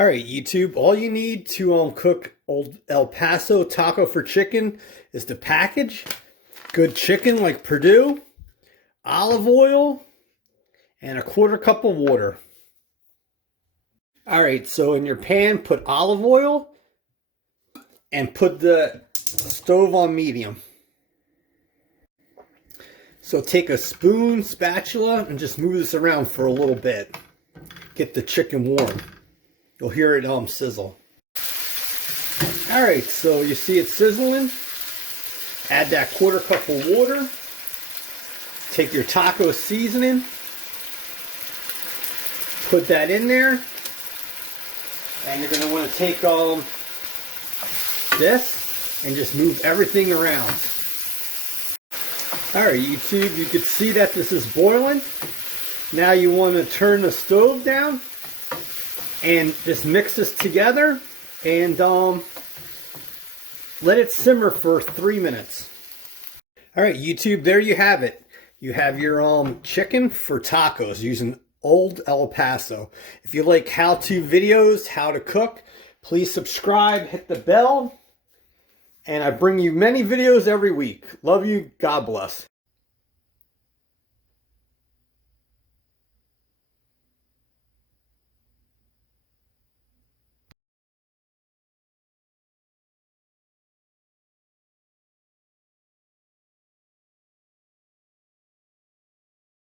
All right, YouTube, all you need to cook old El Paso taco for chicken is the package, good chicken like Purdue, olive oil, and a quarter cup of water. All right, so in your pan, put olive oil and put the stove on medium. So take a spoon, spatula, and just move this around for a little bit. Get the chicken warm. You'll hear it sizzle. All right, so you see it sizzling. Add that quarter cup of water. Take your taco seasoning. Put that in there. And you're going to want to take this and just move everything around. All right, YouTube, you can see that this is boiling. Now you want to turn the stove down and just mix this together and let it simmer for 3 minutes. All right, YouTube, there you have it. You have your chicken for tacos using Old El Paso. If you like how-to videos, how to cook, please subscribe, hit the bell, and I bring you many videos every week. Love you. God bless.